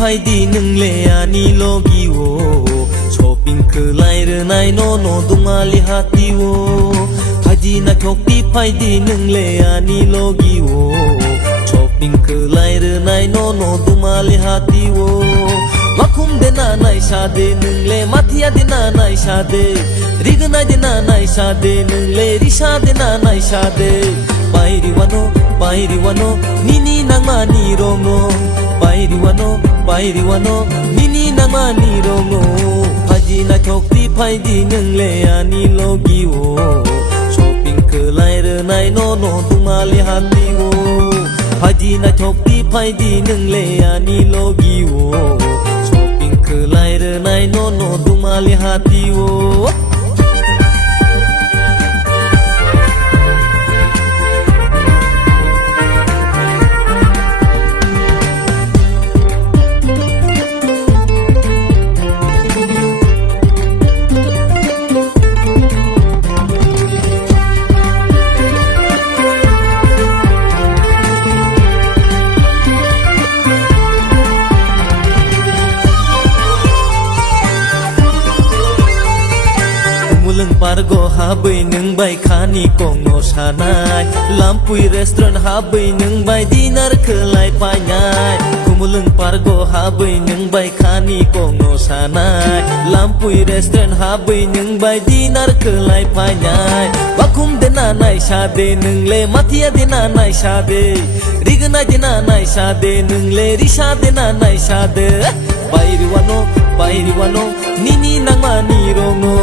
phai di nung le ani logi wo shopping khulai re nai no no dumali hati wo haji na thokti phai di nung le ani logi wo shopping khulai re nai no no dumali hati wo wakhum de na nai sha de nung le mathia de na nai sha de rigna de na nai sha de nung le risha de na nai sha de pairi wano nini nangma ni rongo pairi wano nini nangma ni rongo haji na thokti phai di nung le ani logi wo shopping khulai re nai no no dumali hati wo haji na thokti phai di nung le ani logi wo shopping khulai re nai no no dumali hati wo Pargo habai nung bai khani kongo sanai lampui restaurant habai nung bai dinner khelai panyai kumulung pargo habai nung bai khani kongo sanai lampui restaurant habai nung bai dinner khelai panyai bakum de na nai sha de nung le mathia de na nai sha de rigna de na nai sha de nung le risha de na nai sha de pairi wano nini nangma ni rongo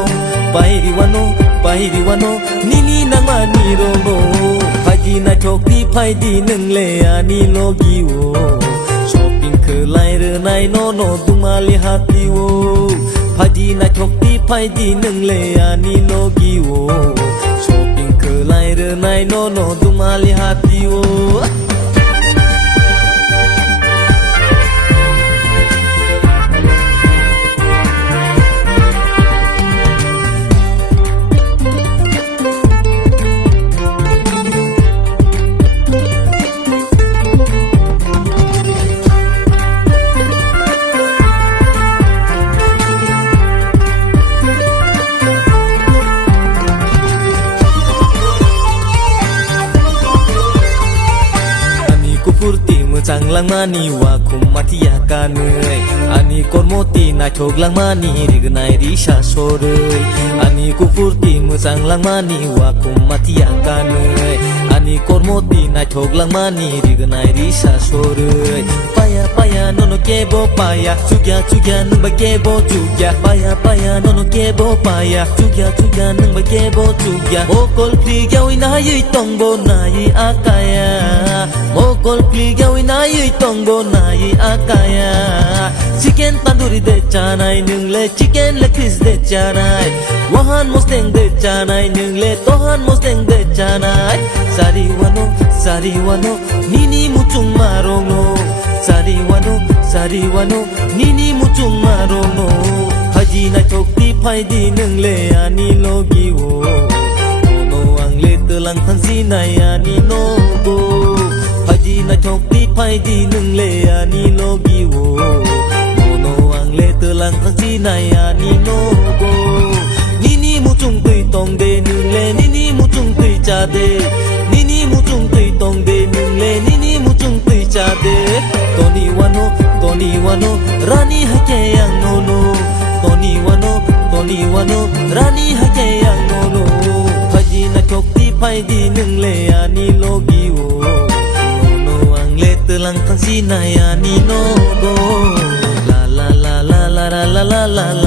pairi wano nini nangma ni rongo haji na thokti phai di nung le ani logi wo shopping khulai re nai no no dumali hati wo haji na thokti phai di nung le ani logi wo shopping khulai re nai no no dumali hati wo Chang lang mani wa kumatia kanai ani kon moti na chok lang mani rignai risha sorei ani kupurti musang lang mani wa kumatia kanai ani kon moti na chok lang mani rignai risha sorei paya nono kebo paya chugya nung ba kebo chugya paya nono kebo paya chugya nung ba kebo chugya mokol pli gyawi na yi tongbo na yi akaya mokol pli gyawi na yi tongbo na yi akaya chicken tandoori de chanai nung le chicken le kris de chanai wahan mosteng de chanai nung le tohan mosteng de chanai sari wano nini muchung marongo sari wano nini muchung marongo haji na thokti phai di nung le ani logi wo no ang le telang thansi nai ani no go haji na thokti phai di nung le ani logi wo no ang le telang thansi nai ani no go nini muchung tui tong de nung le nini muchung tui cha de nini muchung tui tong de nung le nini muchung tui cha de Tony wano rani hake yang nono Tony wano rani hake yang nono haji na thokti phai di nung le ani logi wo no ang le telang thansi nai ani no go la la la la la la la la la